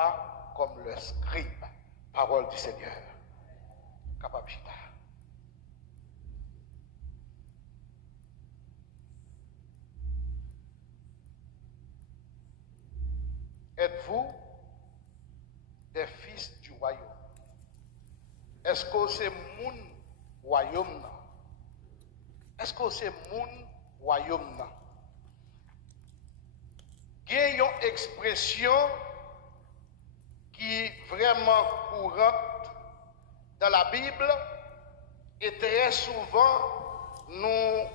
pas comme le scribe. Parole du Seigneur. Capable chita. Êtes-vous des fils du royaume? Est-ce que c'est mon royaume? Est-ce que c'est mon royaume? Il y a une expression qui est vraiment courante dans la Bible et très souvent nous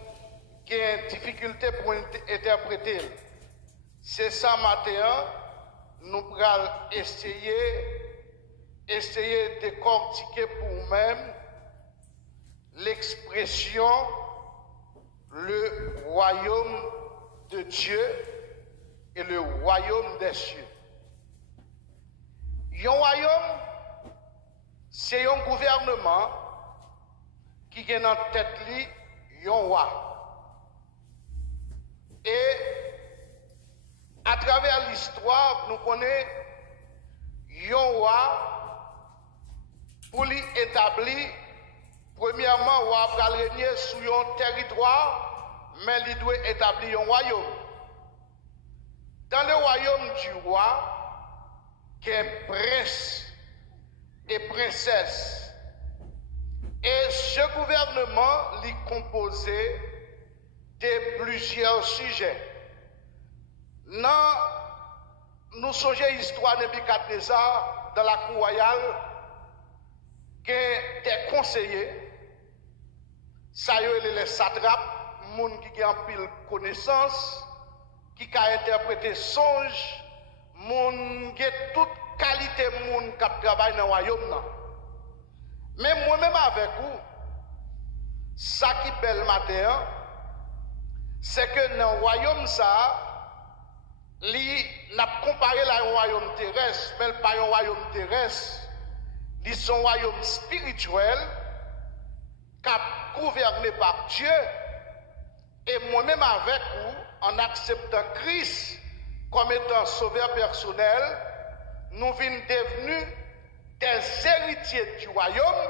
avons difficulté pour interpréter. C'est ça matin, nous allons essayer de décortiquer pour nous-mêmes l'expression le royaume de Dieu et le royaume des cieux. Un royaume, c'est un gouvernement qui a en tête un roi. Et à travers l'histoire, nous connaissons un roi pour lui établir, premièrement, le roi va régner sur un territoire, mais il doit établir un royaume. Dans le royaume du roi, qui est prince et princesse, et ce gouvernement est composé de plusieurs sujets. Nous songeons l'histoire de Nebuchadnezzar dans la cour royale, qui est des conseillers, ça y est les satrapes, gens qui ont pile connaissance, qui a interprété songe, moun qui toute qualité moun qui travaille dans le royaume. Mais moi-même avec vous, ça qui est bel matin, c'est que dans le royaume ça, n'a comparé à un royaume terrestre, mais pas un royaume terrestre, c'est son royaume spirituel, qui est gouverné par Dieu. Et moi-même avec vous, en acceptant Christ comme étant sauveur personnel, nous sommes devenus des héritiers du royaume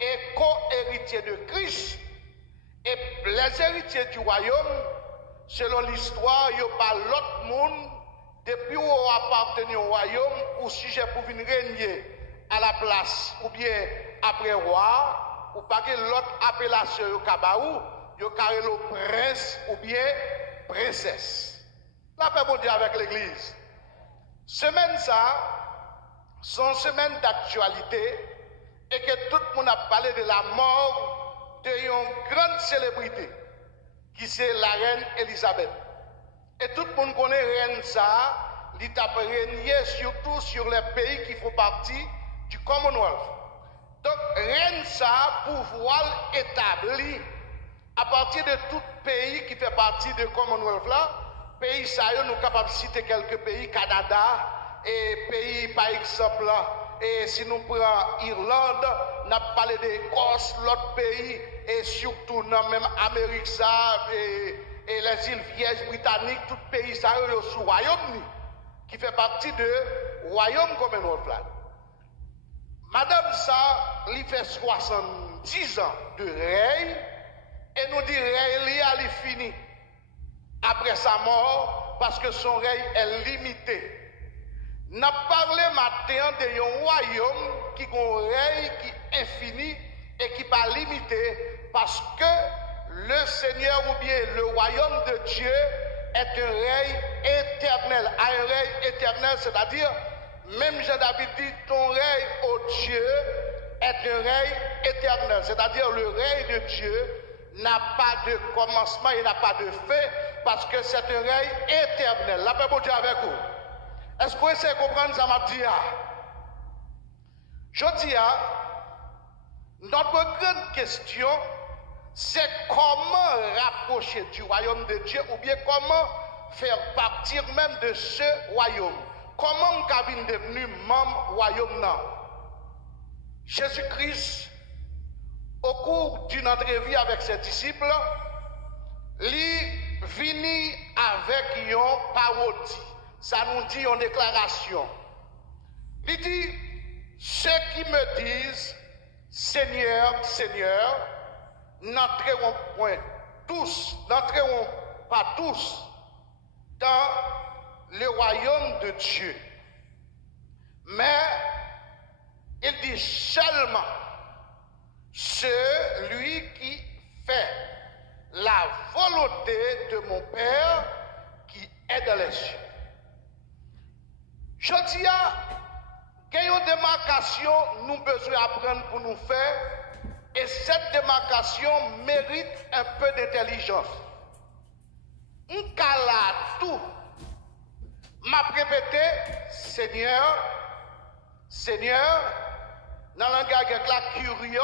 et co-héritiers de Christ. Et les héritiers du royaume, selon l'histoire, il n'y a pas l'autre monde, depuis où on appartenu au royaume, ou sujet pour venir régner à la place, ou bien après roi, ou pas que l'autre appellation au Kabaou, il y a le prince ou bien princesse. La paix bon Dieu avec l'église. Semaine ça, sont semaines d'actualité et que tout le monde a parlé de la mort d'une grande célébrité qui c'est la reine Elisabeth. Et tout le monde connaît reine ça, il a régné surtout sur les pays qui font partie du Commonwealth. Donc reine ça, pouvoir établi à partir de tout pays qui fait partie de Commonwealth là, pays ça, nous sommes capables de citer quelques pays, Canada, et pays par exemple, et si nous prenons Irlande, nous avons parlé d'Écosse, l'autre pays, et surtout dans même Amérique ça, et les îles Vierges britanniques, tout pays ça, le sous-royaume, qui fait partie de royaume Commonwealth là. Madame ça, il fait 70 ans de règne, et nous dit règne est fini après sa mort parce que son règne est limité. Nous parlé maintenant d'un royaume qui a un règne qui est infini et qui n'est pas limité parce que le Seigneur ou bien le royaume de Dieu est un règne éternel. Un règne éternel, c'est-à-dire, même Jean-David dit, ton règne, ô Dieu, est un règne éternel. C'est-à-dire, le règne de Dieu n'a pas de commencement, il n'a pas de fin, parce que c'est un règne éternel. La paix de Dieu avec vous. Est-ce que vous essayez de comprendre ça, m'a dit? Je dis, notre grande question, c'est comment rapprocher du royaume de Dieu, ou bien comment faire partir même de ce royaume. Comment nous sommes devenus membres du royaume? Jésus-Christ, au cours d'une entrevue avec ses disciples, il vient avec une parodie. Ça nous dit une déclaration. Il dit, ceux qui me disent, Seigneur, Seigneur, n'entreront pas tous dans le royaume de Dieu. Mais il dit seulement celui qui fait la volonté de mon Père qui est dans les cieux. Je dis à qu'il y a une démarcation nous besoin d'apprendre pour nous faire, et cette démarcation mérite un peu d'intelligence. Un cas là, tout m'a répété, Seigneur, Seigneur, dans le langage là, curios,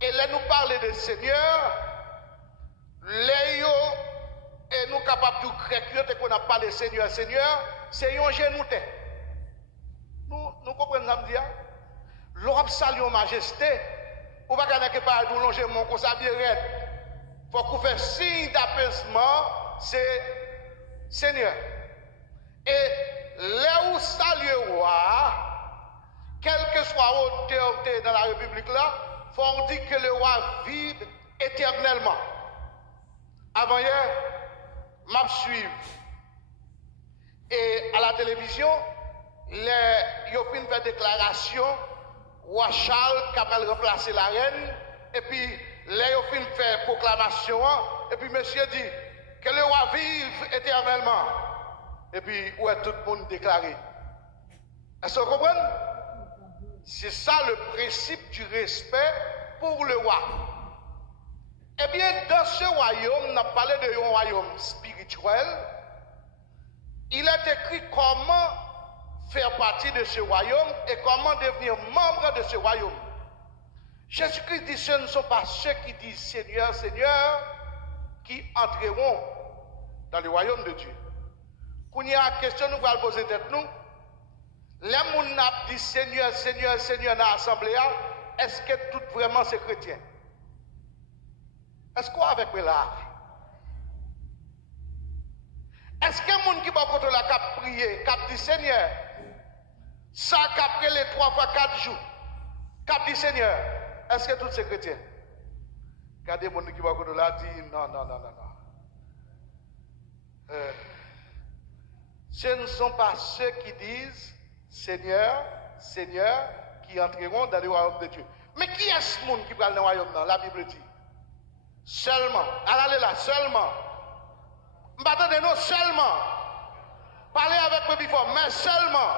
et là nous parler de Seigneur, les et nous capables de créer qu'on a parlé Seigneur, Seigneur, c'est un genou. Nous comprenons ça me dire. L'Europe salue en majesté, ou pas gagner que par nous longer mon comme ça bien raide. Faut qu'on fasse signe d'apaisement, c'est Seigneur. Et là où salue roi, quelle que soit la hauteur dans la République là, faut dire que le roi vive éternellement. Avant hier, m'a suivre. Et à la télévision, ils ont fait une déclaration, roi Charles qui a remplacé la reine, et puis ils ont fait une proclamation, et puis monsieur dit que le roi vive éternellement. Et puis, où est tout le monde déclaré? Est-ce que vous comprenez? C'est ça le principe du respect pour le roi. Eh bien, dans ce royaume, on a parlé d'un royaume spirituel. Il est écrit comment faire partie de ce royaume et comment devenir membre de ce royaume. Jésus-Christ dit, ce ne sont pas ceux qui disent Seigneur, Seigneur, qui entreront dans le royaume de Dieu. Quand il y a une question, nous allons poser tête nous. Les gens qui disent Seigneur, Seigneur, Seigneur dans l'assemblée, est-ce que tout vraiment c'est chrétien? Est-ce qu'on a avec moi là? Est-ce que les gens qui vont la cap prier, cap dit Seigneur, ça qu'après les 3 fois 4 jours, cap dit Seigneur, est-ce que tout c'est chrétien? Regardez les gens qui vont là dit non, non, non, non, non. Ce ne sont pas ceux qui disent Seigneur, Seigneur, qui entreront dans le royaume de Dieu. Mais qui est ce monde qui va dans le royaume? La Bible dit. Seulement. Allez là, seulement. M'attendez nous seulement. Parlez avec moi before, mais seulement.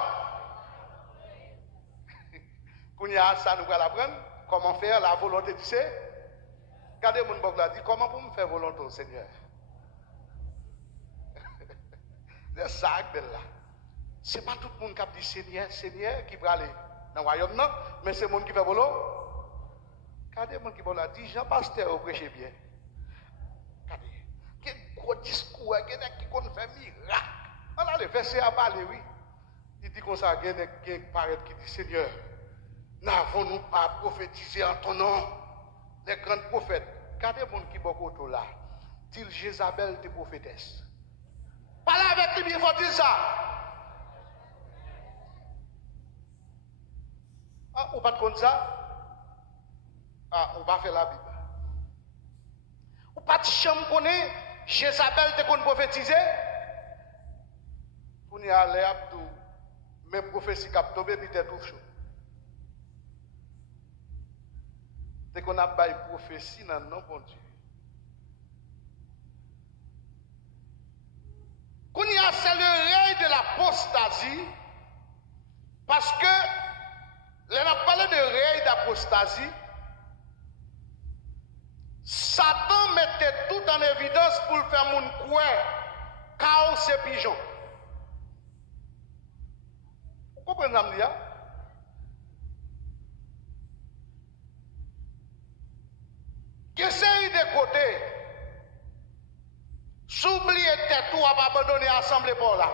Quand il y a ça, nous allons apprendre comment faire la volonté du Seigneur. Regardez mon bok là, dit comment pour me faire volonté au Seigneur. C'est ça que là. Ce n'est pas tout le monde qui dit Seigneur, Seigneur qui va aller dans le royaume, non, mais c'est le monde qui va voler. Regardez le monde qui va là, dit Jean Pasteur, vous prêchez bien. Regardez, quel gros discours, il y a qui fait miracle. Alors le verset à parler, oui. Il dit comme ça, il y a qui paraît qui dit Seigneur, n'avons-nous pas prophétisé en ton nom, les grands prophètes. Regardez le monde qui va autour là. Dit Jézabel, tes prophétesses. Parlez avec lui, il faut dire ça. Ah, on pas de ça? Ah, on va faire la Bible. On pas de chambre connaît, Jézabel te qu'on prophétiser. On y a l'air tout, même prophétie qui a tombé, puis t'es tout chaud. Dès qu'on a bail prophétie dans le nom de Dieu. Qu'on y a, c'est le règne de l'apostasie, parce que, on a parlé de règne d'apostasie, Satan mettait tout en évidence pour le faire mon croire, chaos et pigeon. Vous comprenez ça, m'dia? Qu'essaye de côté. S'oublier tête ou à abandonner l'assemblée pour là.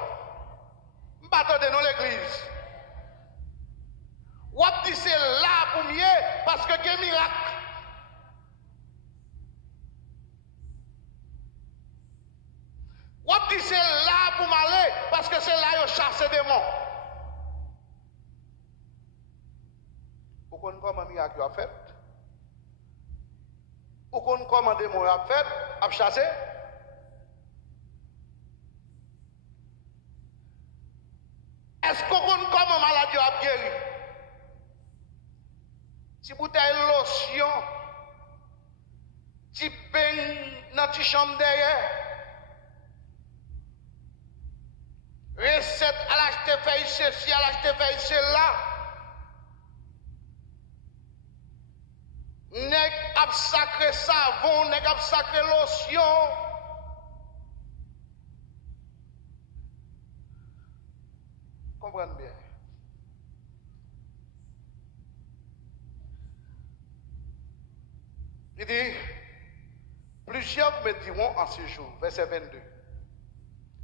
M'attendez dans l'église. Ou à dire c'est là pour mieux parce que c'est miracle. Ou à dire c'est là pour m'aller parce que c'est là que je chasse des démons. miracle a fait? Ou qu'on commande mon a fait, a chassé? Est-ce qu'on connaît comment maladie a guéri? Si bouteille lotion, si baigne dans la chambre derrière, recette à l'acheter fait ceci, à l'acheter fait cela, nèg ap sacré savon, nèg ap sacré lotion. Comprenez bien. Il dit, plusieurs me diront en ce jour, verset 22,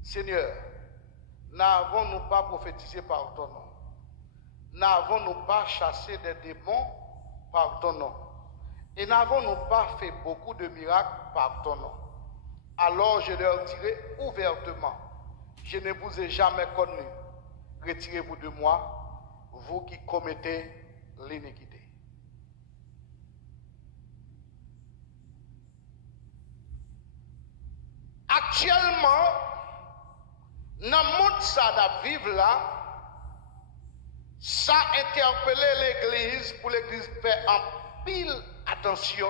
Seigneur, n'avons-nous pas prophétisé par ton nom? N'avons-nous pas chassé des démons par ton nom? Et n'avons-nous pas fait beaucoup de miracles par ton nom? Alors je leur dirai ouvertement, je ne vous ai jamais connu. Retirez-vous de moi, vous qui commettez l'iniquité. Actuellement, dans le monde ça vivre là, ça interpellé l'église pour l'église faire en pile attention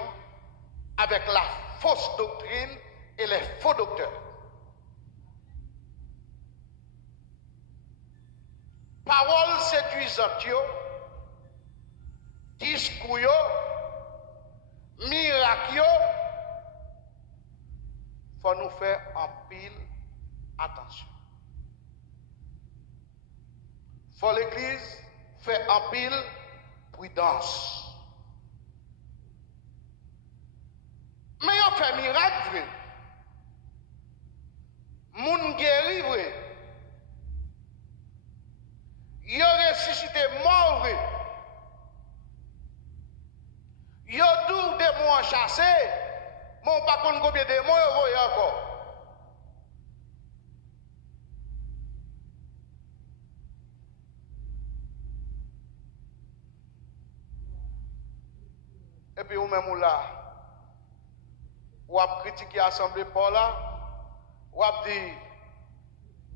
avec la fausse doctrine et les faux docteurs. Parole séduisante, discours, miracle, faut nous faire en pile attention. Faut l'église faire en pile prudence. Mais on fait miracle vrai. Moun guéri vrai. Yo ressuscité mort vrai. Yo dou de moi chassé. Mon pas contre combien de mots yo voyez encore. Et puis ou même ou là, ou a critiqué l'Assemblée Paul là, ou a dit,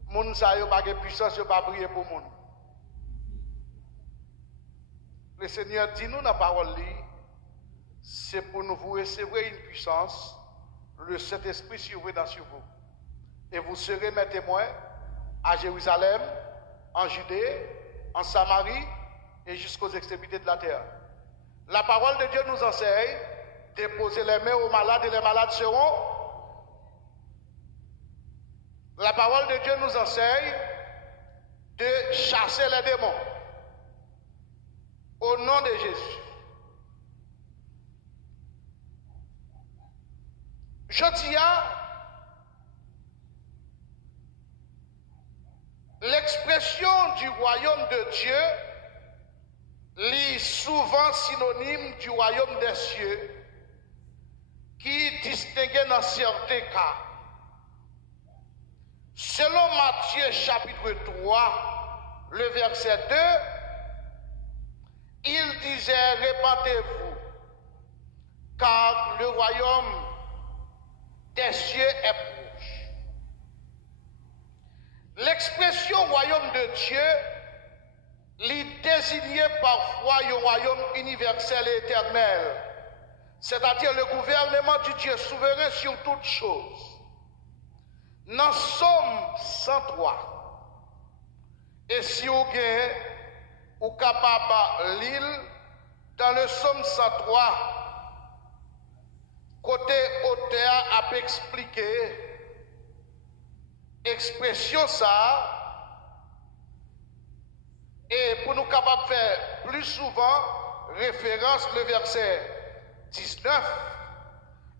moun sa yo pas de puissance, yo pas prier pour moun. Le Seigneur dit nous dans la parole, c'est pour nous vous recevoir une puissance, le Saint-Esprit survenant sur vous. Et vous serez mes témoins à Jérusalem, en Judée, en Samarie et jusqu'aux extrémités de la terre. La parole de Dieu nous enseigne de poser les mains aux malades et les malades seront. La parole de Dieu nous enseigne de chasser les démons. Au nom de Jésus. Je dis l'expression du royaume de Dieu est souvent synonyme du royaume des cieux qui distingue dans certains cas. Selon Matthieu chapitre 3, le verset 2, il disait, répandez-vous, car le royaume des cieux est proche. L'expression royaume de Dieu l'est désignée parfois un royaume universel et éternel, c'est-à-dire le gouvernement du Dieu souverain sur toutes choses. Dans Somme 103, et si vous gagnez, ou capable l'île, dans le Somme 103, côté auteur a expliqué expression ça, et pour nous capables de faire plus souvent référence le verset 19,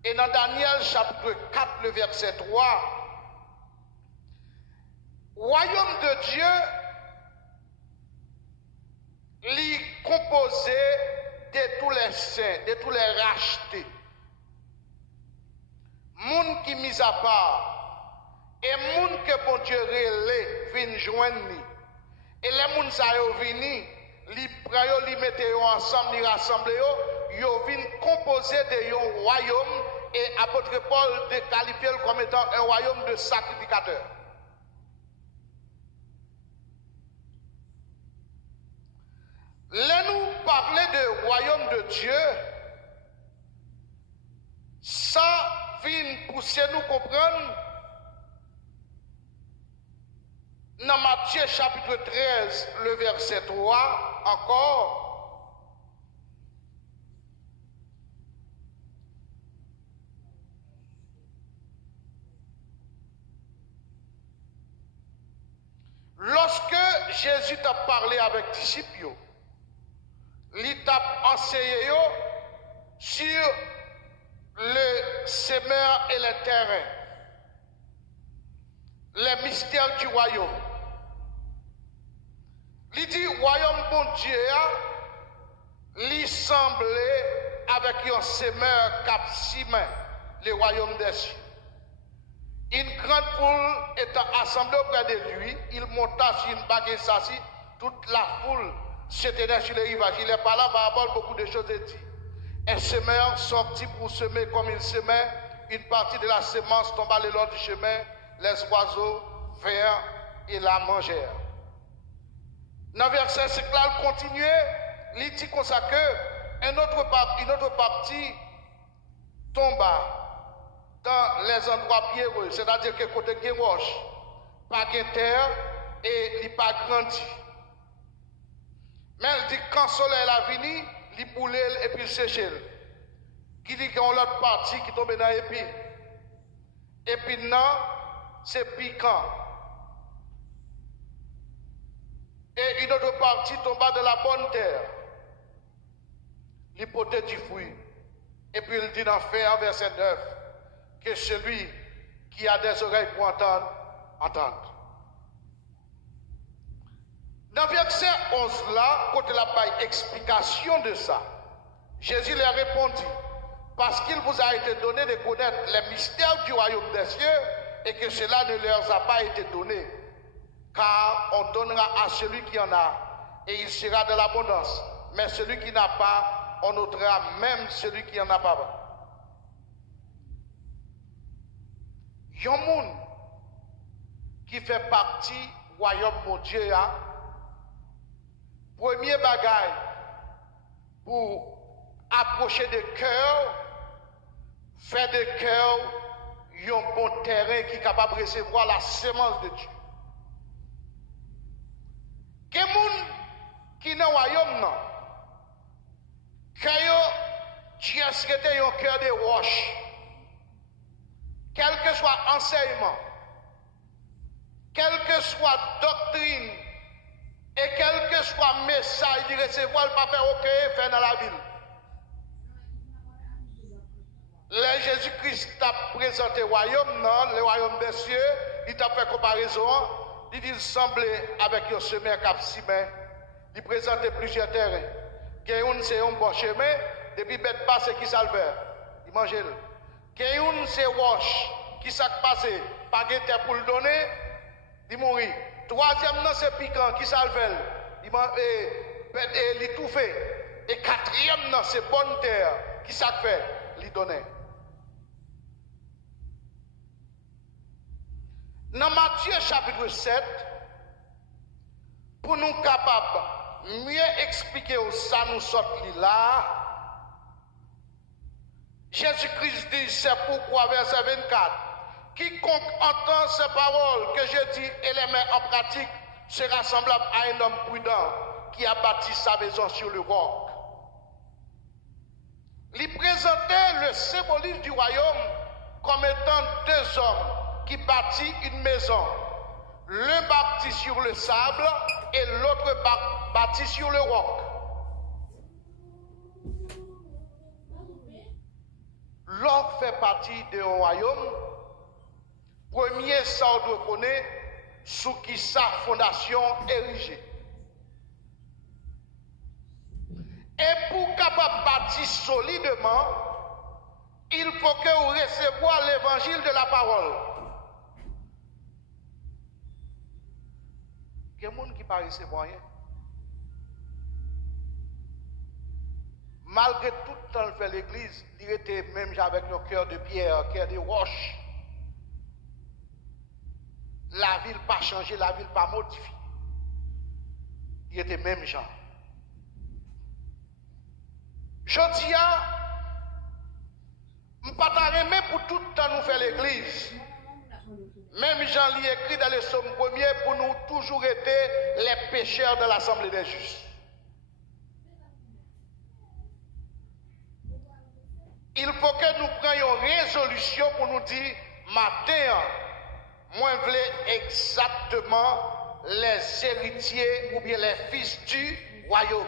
et dans Daniel chapitre 4, le verset 3, royaume de Dieu li composé de tous les saints, de tous les rachetés. Moun qui mis à part, et moun que bon Dieu relé, vin joindre. Et les moun sa yo vini, li prend li mette ensemble, li rassemble yo vinn composé de un royaume et apôtre Paul qualifie comme étant un royaume de sacrificateurs. Là nous parler de royaume de Dieu, ça vient pousser nous comprendre dans Matthieu chapitre 13, le verset 3, encore. Lorsque Jésus t'a parlé avec les disciples, il t'a enseigné sur le semeur et le terrain, les mystères du royaume. Il dit, royaume bon Dieu, il semblait avec un semeur cap simen, le royaume des cieux. Une grande foule étant assemblée auprès de lui, il monta sur une baguette s'assit, toute la foule se tenait sur les rivages. Il est par là, parabole, beaucoup de choses est dit. Un semeur sortit pour semer comme il semait, une partie de la semence tomba le long du chemin, les oiseaux vinrent et la mangèrent. Dans le verset 5, là, il continuait, il dit comme ça que une autre partie tomba dans les endroits pierreux, c'est-à-dire que côté de roche, pas de terre et il pas grandi. Mais il dit quand le soleil a venu, il boule et puis il sèche. Qui dit qu'il y a une autre partie qui tombe dans l'épi. Et puis non, c'est piquant. Et une autre partie tomba dans la bonne terre. L'hypothèse du fruit. Et puis il dit dans Fin, verset 9, que celui qui a des oreilles pour entendre, entende. Dans verset 11 là, quand il a pas explication de ça, Jésus leur répondit, parce qu'il vous a été donné de connaître les mystères du royaume des cieux et que cela ne leur a pas été donné. Car on donnera à celui qui en a et il sera de l'abondance. Mais celui qui n'a pas, on ôtera même celui qui n'en a pas. Il y a un monde qui fait partie du royaume de Dieu. Premier bagaille pour approcher des cœurs, faire des cœurs un bon terrain qui est capable de recevoir la semence de Dieu. Quel monde qui est dans le royaume, non? Dieu serait un cœur de roche. Quel que soit enseignement, quelle que soit doctrine, et quel que soit message de recevoir, il ne va pas faire aucun effet dans la ville. Le Jésus-Christ t'a présenté le royaume, non, le royaume des cieux, il t'a fait comparaison, il dit, il semblait avec un semeur cap simen, il présentait plusieurs terrains. Quelqu'un c'est un bon chemin, depuis bête passe qui ça le fait, il mange le. Quelqu'un c'est roche, qui s'est passé, pas de terre pour le donner, il mourit. Troisième, c'est piquant, qui ça le fait, il tout fait. Et quatrième, c'est bonne terre, qui ça fait, il donne. Dans Matthieu chapitre 7, pour nous capables mieux expliquer où ça nous sort là, Jésus-Christ dit, c'est pourquoi, verset 24, quiconque entend ces paroles que je dis et les met en pratique sera semblable à un homme prudent qui a bâti sa maison sur le roc. Il présentait le symbolisme du royaume comme étant deux hommes qui bâtissent une maison. L'un bâtit sur le sable et l'autre bâtit sur le roc. L'homme fait partie d'un royaume. Premier, ça on doit connaître sous qui sa fondation érigée. Et pour capable bâtir solidement, il faut que vous receviez l'évangile de la parole. Il y a des gens qui ne recevoir rien. malgré tout le temps qu'il fait l'église, il était même avec un cœur de pierre, cœur de roche. La ville pas changé, la ville pas modifiée. Il était même genre. Je dis, je ne pas t'arrêter pour tout le temps nous faire l'église. Même Jean l'y écrit dans le psaume 1er pour nous toujours être les pécheurs de l'assemblée des justes. Il faut que nous prenions résolution pour nous dire, matin, moi je voulais exactement les héritiers ou bien les fils du royaume.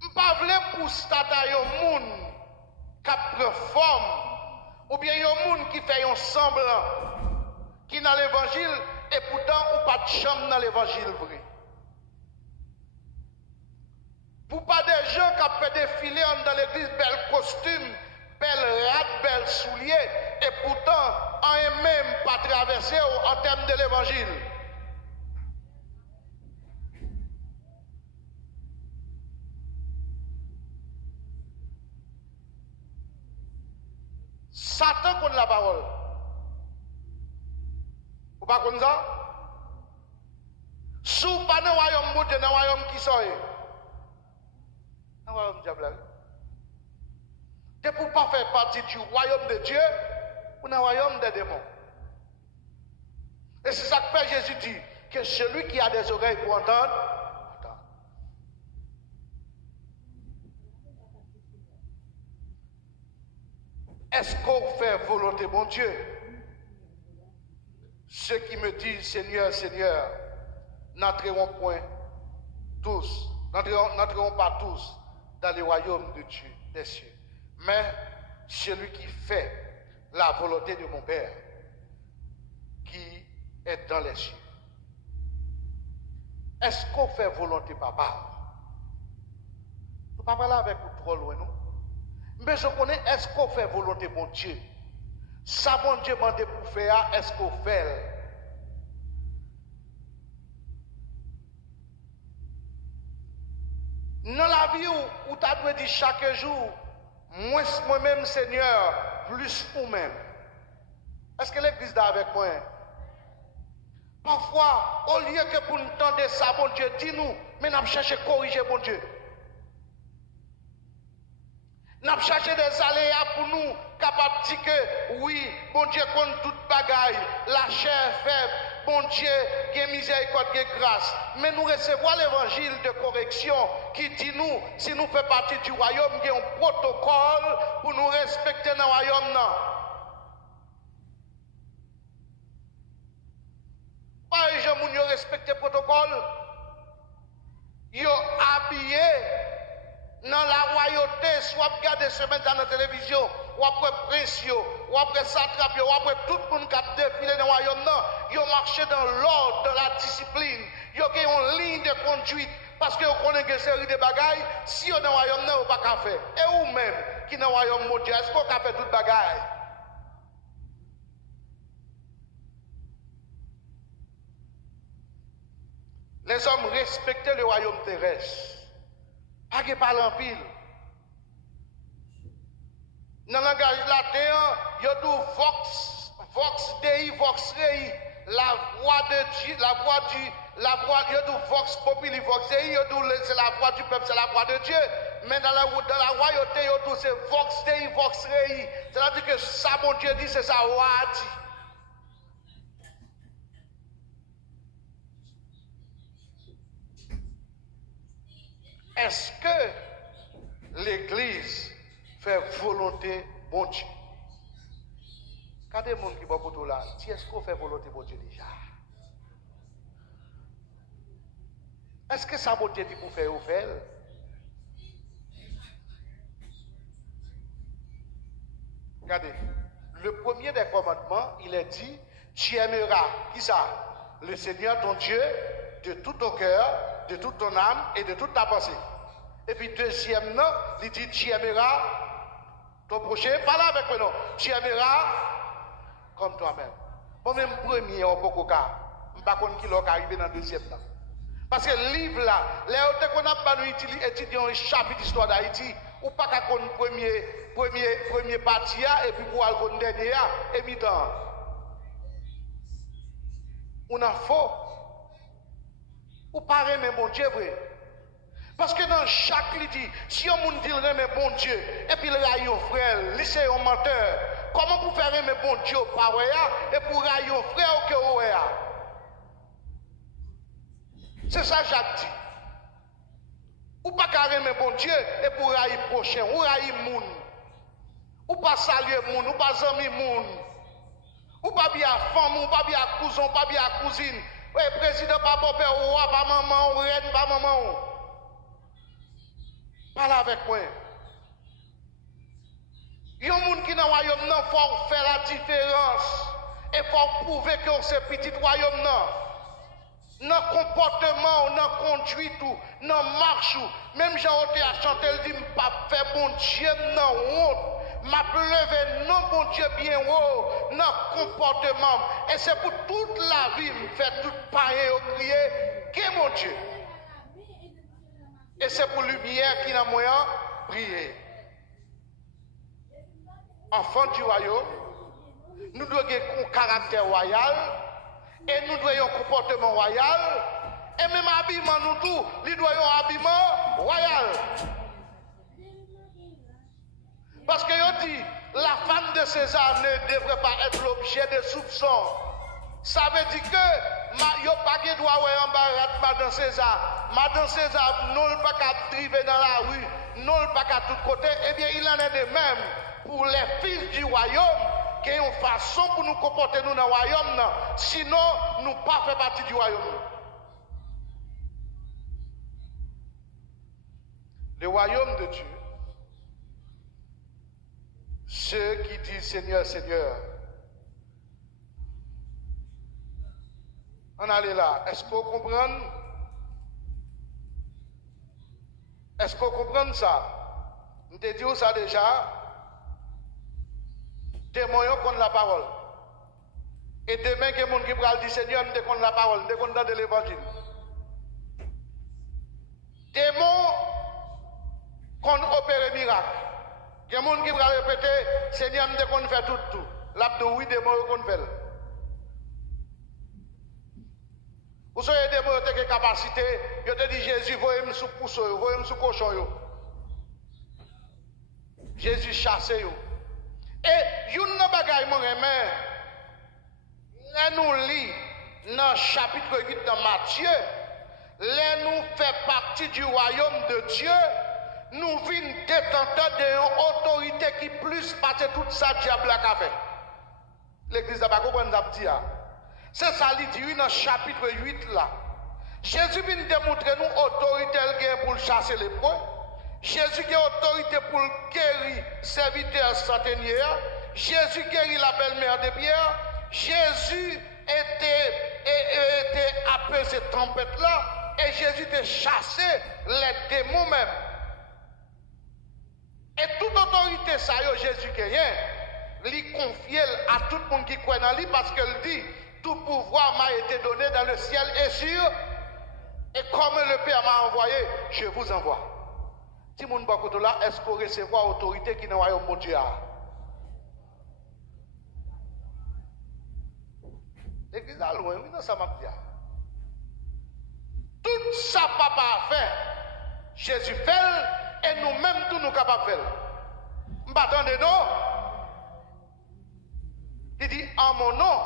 Je ne pas voulais pour stata yon moun qui prend forme ou bien yon moun qui fait un semblant qui dans l'évangile et pourtant ou pas de chambre dans l'évangile vrai. Pour pas des gens qui fait défiler dans l'église bel costume, belle rate, belle soulier, et pourtant en même pas traversé en termes de l'évangile. Satan connaît la parole. Vous pas connaissez ça? Sous pas dans le royaume de Dieu, dans le royaume qui sort. Dans le royaume diable. C'est pour ne pas faire partie du royaume de Dieu ou dans le royaume des démons. Et c'est ça que Père Jésus dit, que celui qui a des oreilles pour entendre, entend. Est-ce qu'on fait volonté, mon Dieu? Ceux qui me disent Seigneur, Seigneur, n'entreront point tous, n'entreront pas tous dans le royaume de Dieu, des cieux. Mais celui qui fait la volonté de mon Père, qui est dans les cieux. Est-ce qu'on fait volonté, papa? Nous ne parlons pas avec vous trop loin, non? Mais je connais, est-ce qu'on fait volonté, mon Dieu? Ça, mon Dieu m'a demandé pour faire, est-ce qu'on fait? Dans la vie où tu as dit chaque jour, moi-même, Seigneur, plus vous-même. Est-ce que l'église est avec moi? Parfois, au lieu que pour nous tendre ça, bon Dieu, dis-nous, mais nous cherchons à corriger, bon Dieu. Nous cherchons des aléas pour nous, capables de dire que oui, bon Dieu compte toute bagaille, la chair faible, bon Dieu, il y a miséricorde, il y a grâce. Mais nous recevons l'évangile de correction qui dit nous, si nous faisons partie du royaume, il y a un protocole pour nous respecter dans le royaume. Pas les gens qui respectent le protocole, ils sont habillés dans la royauté, soit regarder semaine dans la télévision, ou après précieux, ou après satrape, ou après tout le monde qui a défilé dans le royaume, ils ont marché dans l'ordre, dans la discipline, ils ont une ligne de conduite, parce que vous connaissez une série de bagailles, si vous êtes dans le royaume, vous n'avez pas faire. Et vous-même, qui dans le royaume mondial, est-ce que vous avez fait toute bagaille? Les hommes respectaient le royaume terrestre. Pas de parler en pile. Dans le langage latin, il y a du vox dei, vox rei, la voix de Dieu, il y a du vox populi, vox dei, c'est la voix du peuple, c'est la voix de Dieu. Mais dans la royauté, il y a tout, c'est vox dei, vox rei. C'est-à-dire que ça, mon Dieu dit, c'est ça, roi dit. Est-ce que l'Église fait volonté bon Dieu? Quand des gens qui vont pour tout là, est-ce qu'on fait volonté bon Dieu déjà? Est-ce que ça bon Dieu dit pour faire ou faire? Regardez, le premier des commandements, il est dit, tu aimeras, qui ça? Le Seigneur ton Dieu, de tout ton cœur, de toute ton âme et de toute ta pensée. Et puis deuxièmement, il dit tu aimeras ton prochain, pas là avec moi non, tu aimeras comme toi-même. Moi-même premier au Pococa, je ne sais pas qui est arrivé dans le deuxième temps. Parce que le livre là, là où on a pas étudier un chapitre d'histoire d'Haïti, ou pas qu'à connaître premier partie et puis pour aller connaître dernier et mi-temps. On a faux. Ou pas aimer bon Dieu vrai. Parce que dans chaque dit, si on dit aimer bon Dieu et puis le raille un frère, c'est un menteur. Comment pour faire aimer bon Dieu par et pour railler un frère que vous c'est ça Jacques dit. Ou pas carrément bon Dieu et pour railler prochain, ou railler moun. Ou pas saluer moun, ou pas zami moun. Ou pas bien femme, ou pas bien cousin, ou pas bien cousine. Oui, président, pas bon père, ou pas maman, ou reine, pas maman. Parle avec moi. Il y a des gens qui dans le royaume, il faut faire la différence. Et il faut prouver que c'est petit royaume. Dans le comportement, dans la conduite, dans la marche, même Jean-Oté a chanté, il dit, je pas faire bon Dieu, non, honte. M'a levé, non, bon Dieu, bien haut, dans le comportement. Et c'est pour toute la vie, me faire tout pareil, crier, qui est mon Dieu? Et c'est pour lumière qui n'a moyen briller. Enfant du royaume, nous devons avoir un caractère royal et nous devons avoir un comportement royal et même habillement nous tous, nous devons avoir un habillement royal. Parce que je dis, la femme de César ne devrait pas être l'objet de soupçons. Ça veut dire que je n'ai pas de droit à embarras Madame César. Madame César, nous ne pas qu'à driver dans la rue, nous ne pas qu'à tous côtés. Eh bien, il en est de même pour les fils du royaume, qui ont une façon pour nous comporter nous dans le royaume. Sinon, nous ne pas faire partie du royaume. Le royaume de Dieu, ceux qui disent Seigneur, Seigneur, on allait là. Est-ce qu'on comprend? Est-ce qu'on comprend ça? Je te dis ça déjà. Témoignons contre la parole. Et demain, il y a des gens qui vont dire Seigneur, nous contre la parole, nous contre l'évangile. Démons qu'on opère miracle. Il y a des gens qui vont répéter Seigneur, nous contre faire tout. L'abdou, oui, démons qu'on fait. Vous savez, des gens qui ont capacité, je te dis Jésus, voyez-moi sous pousseau, voyez-moi sous cochon. Jésus chasse. Et une bagaille, mon aimé, nous lisons dans le chapitre 8 de Matthieu, nous fait partie du royaume de Dieu, nous venons détenteurs d'une autorité qui plus passe toute ça diable a fait. L'église n'a pas compris ce c'est ça qu'il dit dans le chapitre 8 là. Jésus vient démontrer nous autorité pour chasser les points. Jésus a autorité pour guérir serviteurs centenaires. Jésus guérit la belle-mère de Pierre. Jésus était après cette tempête-là. Et Jésus était chassé les démons même. Et toute autorité, ça y est, Jésus qui lui confie à tout le monde qui croit en lui parce qu'elle dit tout pouvoir m'a été donné dans le ciel et sur. Et comme le Père m'a envoyé, je vous envoie. Si vous n'avez là, est-ce qu'on recevra autorité qui n'est pas au Dieu? L'église est loin, oui, non, ça m'a dit. Tout ça, papa a fait. Jésus fait, et nous-mêmes, tout nous capables de faire. M'attendez, non? Il dit, en mon nom,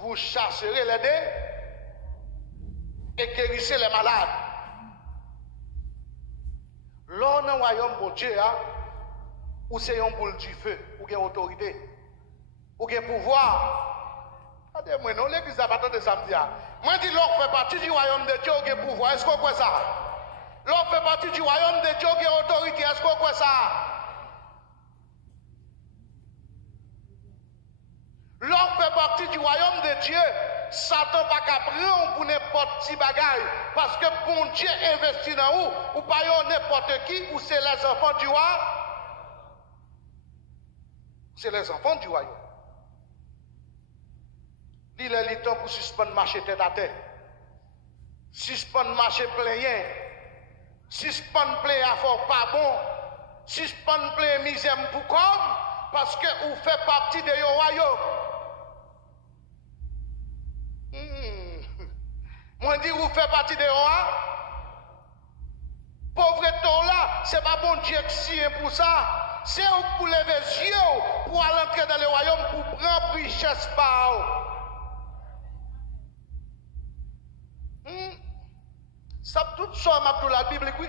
vous chasserez les dés et guérissez les malades. Là, dans le royaume de Dieu, où c'est un boule du feu, où il y a autorité, où il y a pouvoir. Attendez-moi, non, l'église n'a pas de samedi. Moi, je dis, l'on fait partie du royaume de Dieu, où il y a pouvoir. Est-ce qu'on croit ça? L'on fait partie du royaume de Dieu, où il y a autorité. Est-ce qu'on croit ça? L'on fait partie du royaume de Dieu. Satan pas qu'à prendre pour n'importe qui bagaille. Parce que bon Dieu investit dans vous, ou pas n'importe qui, ou c'est les enfants du roi. C'est les enfants du royaume. Il est le temps pour suspendre marcher tête à tête. suspend marché plein, suspend plein à fort pas bon, suspend plein misère pour comme, parce que vous faites partie de yon royaume. Moi dis vous faites partie de yon royaume. Pauvreté là, c'est pas bon Dieu qui signe pour ça. C'est pour lever les yeux, pour aller entrer dans le royaume, pour prendre richesse par ça tout ça dans la Bible, oui.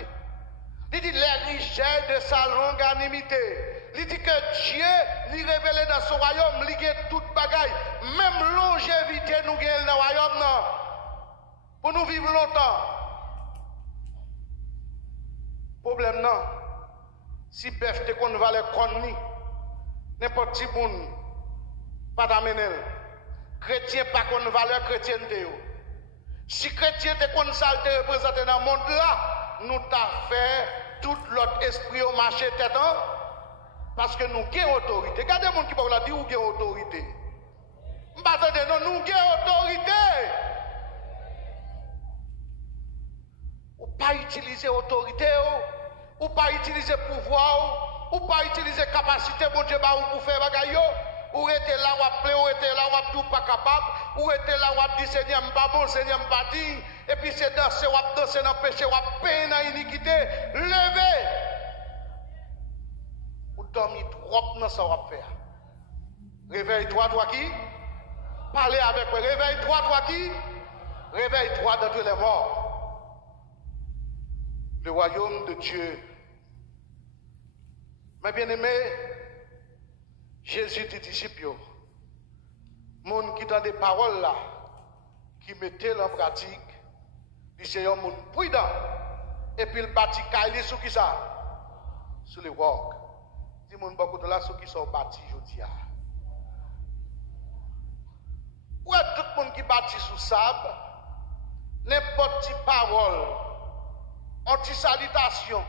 Il dit les richesses de sa longanimité. Il dit que Dieu lui révèle dans son royaume, il a toute bagaille. Même longévité nous gagne dans le royaume, non. Pour nous vivre longtemps. Problème non. Si bœuf te qu'on va le connaître, n'importe qui monde pas d'amener. Chrétien pas qu'on valeur chrétienté. Si chrétien te qu'on ça te représenter dans le monde là, nous t'a fait tout l'autre esprit au marché tête parce que nous avons autorité. Regardez les gens qui parlent là dire nous avons autorité. M'attendez non, nous avons autorité. Ou pas utiliser autorité, ou pas utiliser pouvoir, ou pas utiliser capacité, bon Dieu, pour faire bagaille, ou était là, ou appeler, ou était là, ou tout pas capable, ou était là, ou dit Seigneur, m'pas bon, Seigneur, m'pas dit, et puis c'est danser, ou danser dans le péché, ou peine dans l'iniquité, levez, ou dormir trop dans ça, ou faire. Réveille-toi, toi qui? Parlez avec moi, réveille-toi, toi qui? Réveille-toi d'entre les morts. Le royaume de Dieu. Mes bien-aimés, Jésus dit disciples, monde qui dans des paroles là, qui mettaient en pratique, il c'est un monde prudent. Et puis il bâtit Kaili sur qui ça? Sur les rocs. Dis monde beaucoup de là sur qui sont bâtis aujourd'hui. Où est tout le monde qui bâtit sous sable? N'importe quelle parole. Anti-salutation,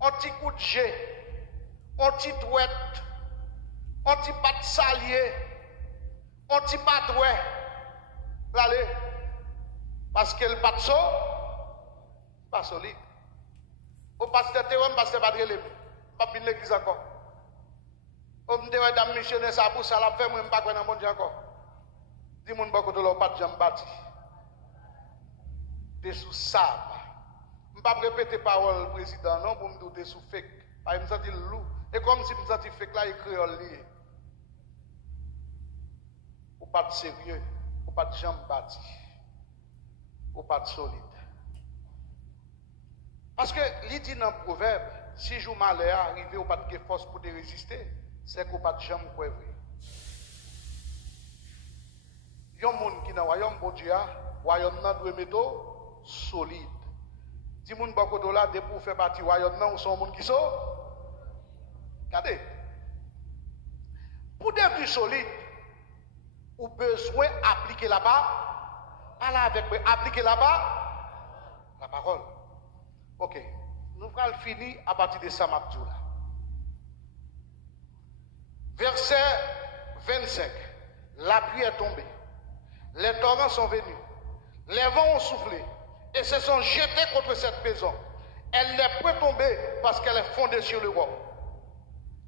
anti-coup de jet, anti-douette, anti-pat salier, anti-patouet. Allez, parce que le pat pas solide. Au pasteur Théorème, pasteur Badrelé, pas bien l'église encore. Au me dire, dame missionnaire, ça pour ça, la fait, moi, je ne pas dans mon Dieu encore. Dis-moi, beaucoup de l'eau, pas de jambe bâti. T'es sous sable. Je ne vais pas répéter parole président, non, pour me douter sous fake. Parce que je me sens loup. Et comme si je me sens fake là, il créole lié. Ou pas de sérieux, ou pas de jambes bâties, ou pas de solide. Parce que, il dit dans le proverbe, si je malheur arrivé ou pas de force pour te résister, c'est qu'on pas de jambes pour vrai. Il y a un monde qui dans le royaume, bon Dieu, le royaume doit mettre solide. Si moun bako do la, de pour faire partie royaume nan, ou son moun qui sont. Regardez. Pour devenir solide, ou besoin d'appliquer là-bas, parler avec moi, appliquer là-bas, la parole. Ok. Nous allons finir à partir de Samabdou là. Verset 25. La pluie est tombée. Les torrents sont venus. Les vents ont soufflé. Et se sont jetés contre cette maison. Elle n'est pas tombée parce qu'elle est fondée sur le roc.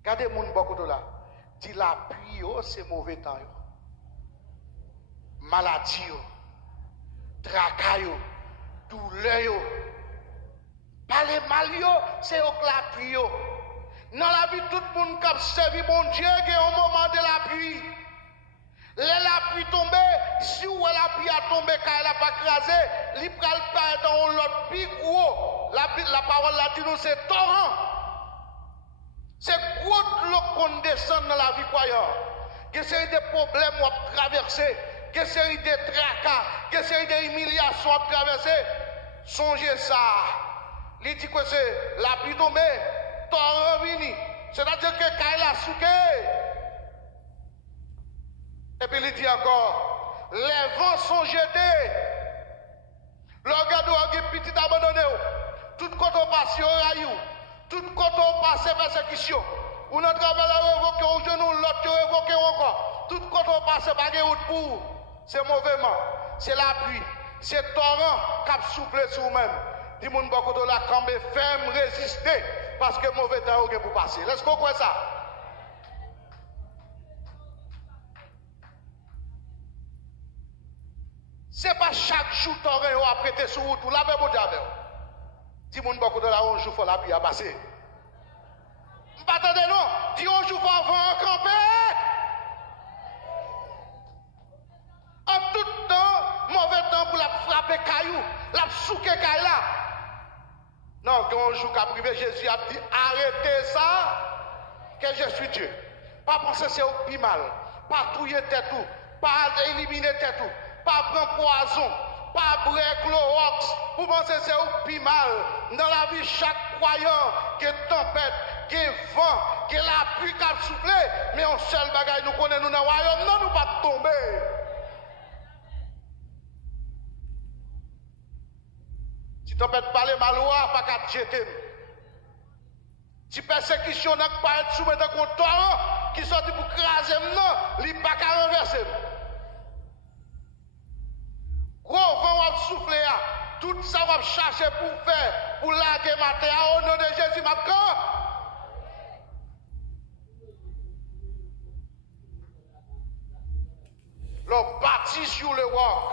Regardez mon beaucoup de là. Dit la pluie, c'est mauvais temps. Maladie, tracas, douleur. Pas les mal, c'est au la pluie. Dans la vie, tout le monde qui a servi mon Dieu, il y a un moment de la pluie. La pluie tombe, si la pluie a tombé quand elle n'a pas crasé, il peut pas dans l'autre plus gros. La parole là dit nous c'est torrent. C'est gros de l'eau qu'on descend dans la vie croyante. Que c'est des problèmes à traverser, que c'est des tracas, que c'est des humiliations à traverser. Songez ça. Il dit que c'est la pluie tombée, torrent vini. C'est-à-dire que quand elle a souqué, et puis il dit encore, les vents sont jetés. Le regard de petit abandonné. Tout quand on passe, tout quand on passe persécution. On a travaillé à révoquer au genou, l'autre révoquer encore. Tout quand on passe, pas de route pour. C'est mauvais. C'est la pluie. c'est torrent qui a soufflé sur vous-même. Dis mon beaucoup de la cambe ferme résister parce que mauvais temps est pour passer. Laisse qu'on croit ça. C'est pas chaque jour torrent a prêté sur route ou la même diable. Dis mon beaucoup de la un jour faut la pluie à passer. M'attendez non, dis un jour faut avant camper. En tout temps, mauvais temps pour la frapper caillou, la souquer caillou là. Non, quand on joue qu'à privé, Jésus a dit arrêtez ça, que je suis Dieu. Pas penser c'est au plus mal, pas touiller tête tout, pas éliminer tête tout, pas prendre poison, pas break Clorox, pour penser c'est au plus mal. Dans la vie, chaque croyant, qui est tempête, qui est vent, qui est la pluie qui a soufflé, mais on seul bagaille nous connaissons nous dans le royaume, non, nous pas tomber. Si tu peux parler malois, pas qu'à te jeter. Si persécution n'a pas été soumise à un qui sorti pour craser, non, il n'a pas qu'à renverser. Gros vent va souffler, tout ça va chercher pour faire, pour laguer ma terre, au nom de Jésus, ma corps. Le bâti sur le roc.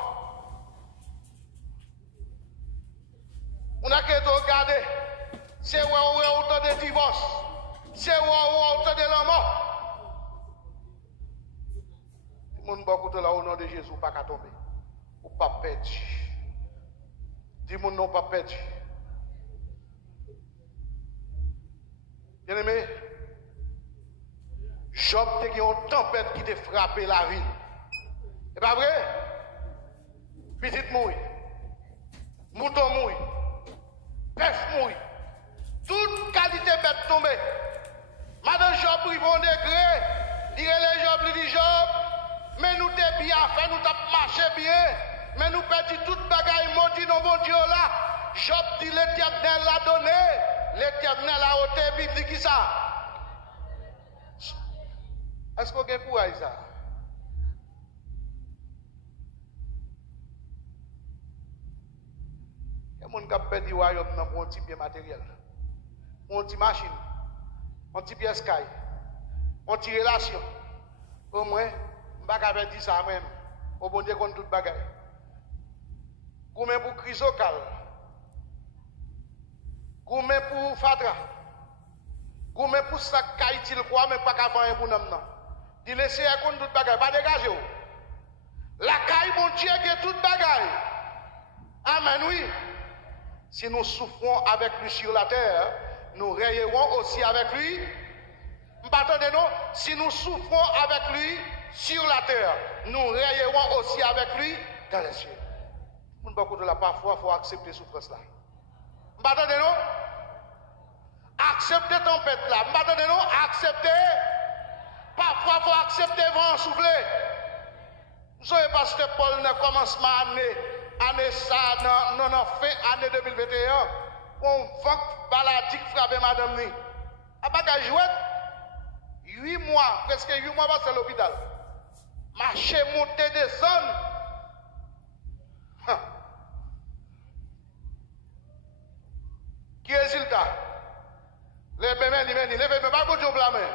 On a qu'à regarder, c'est où on a autant de divorces, c'est où on a autant de la mort. Tout le monde va là au nom de Jésus, pas qu'à tomber. Ou pas perdu. Dis-moi non, pas perdu. Bien aimé, Job a eu une tempête qui t'a frappé la ville. C'est pas vrai? Petite mouille, mouton mouille. Pef mouille. Toute qualité bête tombée. Madame Job, il bon degré. Dire les Job, il dit Job, mais nous t'es bien fait, nous t'as marché bien. Mais nous perdons toute bagaille maudit dans mon Dieu là. Job dit l'Éternel l'a donné. L'Éternel a ôté, puis dit qui ça? Est-ce qu'on a un courage ça? Il y a des gens qui perdent le royaume pour un petit bien matériel, pour une petite machine, un petit pièce sky, une petite relation. Au moins, je ne vais pas dire ça même. Au bon Dieu, contre toute bagaille. Combien pour Chrysocale? Combien pour Fatra? Combien pour ça qu'il quoi, mais pas qu'à faire pour nous? Il laisse contre toute bagaille, pas dégager. La caille, mon Dieu, qui est toute bagaille. Amen, oui. Si nous souffrons avec lui sur la terre, nous rayerons aussi avec lui. Attendez-nous, si nous souffrons avec lui sur la terre, nous rayerons aussi avec lui dans les cieux. Beaucoup de la parfois, il faut accepter la souffrance là. Attendez-nous, accepter tempête là. Attendez-nous, accepter. Parfois, il faut accepter vent souffler. Vous savez, pasteur Paul ne commence ma année ça, non, fin année 2021, on vent maladie qui frappe madame ni. A pas qu'à jouer, 8 mois, presque 8 mois passé à l'hôpital. Marcher, monter, descendre. Qui résultat? Levez-moi, pas pour Dieu blâmer.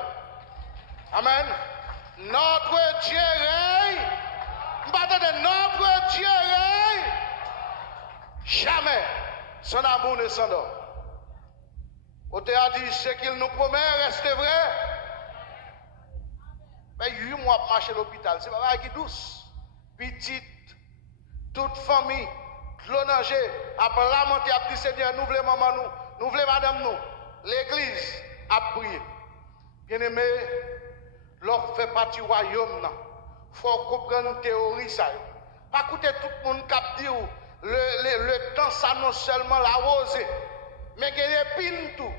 Amen. Notre Dieu règne. Notre Dieu règne. Jamais son amour ne s'endort. On te a dit ce qu'il nous promet reste vrai. Mais 8 mois pour marcher à l'hôpital, c'est pas qui douce. Petite, toute famille, clonager, après la montée, a dit Seigneur, nous voulons maman nous, nous voulons madame nous. L'église a prié. Bien aimé, l'offre fait partie du royaume. Il faut comprendre une théorie ça. Pas écouter tout le monde qui dit le temps ça non seulement la rose, mais qu'il y a des tout,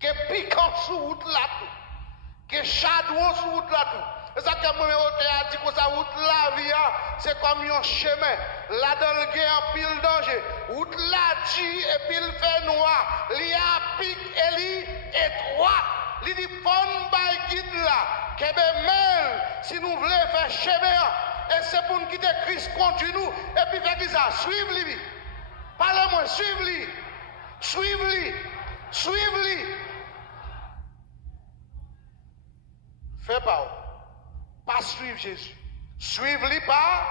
qu'il y a piquant sur route là tout, qu'il y a chadouan sur route là tout. C'est ça que moi a dit que ça route la vie c'est comme un chemin. Là dans le gué en pile danger. Route là dit et puis il fait noir. Il y a pic et il étroit. Il dit, pon by guide là, que même si nous voulons faire chemin, Et c'est pour nous quitter Christ conduit nous. Et puis faire ça, suivez-lui. Parlez-moi, suivez-lui. Suivez-lui. Suivez-lui. Fais pas suivre Jésus. Suivez-lui pas.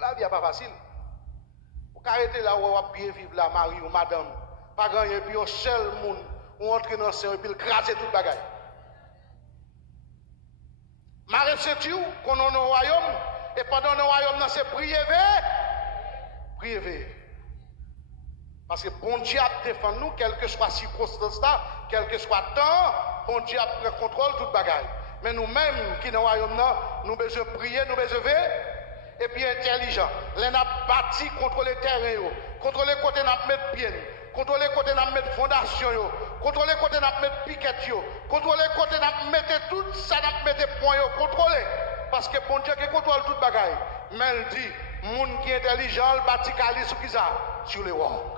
La vie n'est pas facile. Vous arrêtez là où vous bien vivre là, Marie ou madame. Pas gagner, puis un seul monde, ou entrer dans le sein, et puis craser tout le bagage. Marie, c'est tu qu'on a au royaume, et pendant le royaume, c'est prier. Prier. Parce que bon Dieu a défendu nous, quelle que soit la circonstance, quel que soit le temps, bon Dieu a pris contrôle tout le bagage. Mais nous-mêmes qui dans le royaume, nous besoin prier, nous besoin et puis intelligent. Les n'a bâti contre les terrains, contre les côtés n'a mettre pied, contre les côtés n'a mettre fondation, contre les côtés n'a mettre piquet, contre les côtés n'a mettre tout ça n'a mettre point, contrôler. Parce que bon Dieu qui contrôle toute bagaille. Mais il dit, monde qui est intelligent, le bâti cali sur qui ça? Sur les rocs.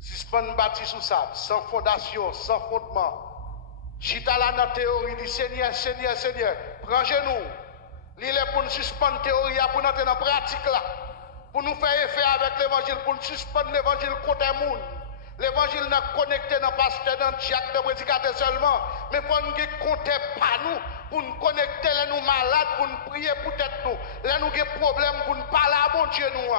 Suspend bâti sous ça, sans fondation, sans fondement. Chita là dans la théorie, dit Seigneur, Seigneur, Seigneur, prends nous. Il est pour nous suspendre la théorie, pour nous entrer dans la pratique là. Pour nous faire effet avec l'évangile, pour nous suspendre l'évangile contre le monde. L'évangile n'est connecté dans le pasteur, dans le diacre, dans le prédicateur seulement. Mais pour nous compter pas nous, pour nous connecter les nous malades, pour nous prier pour tête nous. Là nous avons des problèmes pour nous parler à bon Dieu nous.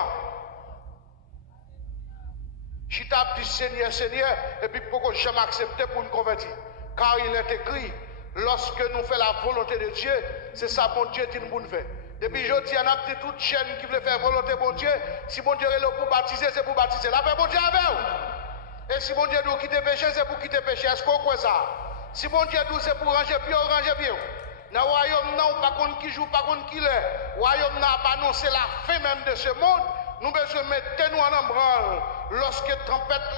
Chita dit Seigneur, Seigneur, et puis pourquoi jamais accepté pour nous convertir. Car il est écrit, lorsque nous faisons la volonté de Dieu, c'est ça bon Dieu dit nous faire. Depuis aujourd'hui, il y a une toute chaîne qui veut faire volonté bon Dieu. Si bon Dieu est là pour baptiser, c'est pour baptiser. La paix bon Dieu avec vous. Et si bon Dieu doit quitter péché, c'est pour quitter péché. Est-ce qu'on croit ça? Si bon Dieu doit c'est pour ranger pied, ranger pied. Dans le royaume, non, pas contre qui joue, pas contre qui l'est. Le royaume n'a pas annoncé la fin même de ce monde. Nous devons mettre nous en branle. Lorsque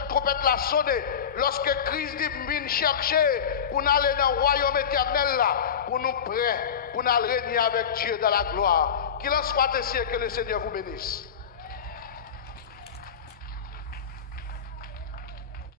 trompette la sonné, lorsque Christ dit vient chercher pour nous aller dans le royaume éternel là, pour nous prêts, pour nous régner avec Dieu dans la gloire. Qu'il en soit ainsi et que le Seigneur vous bénisse.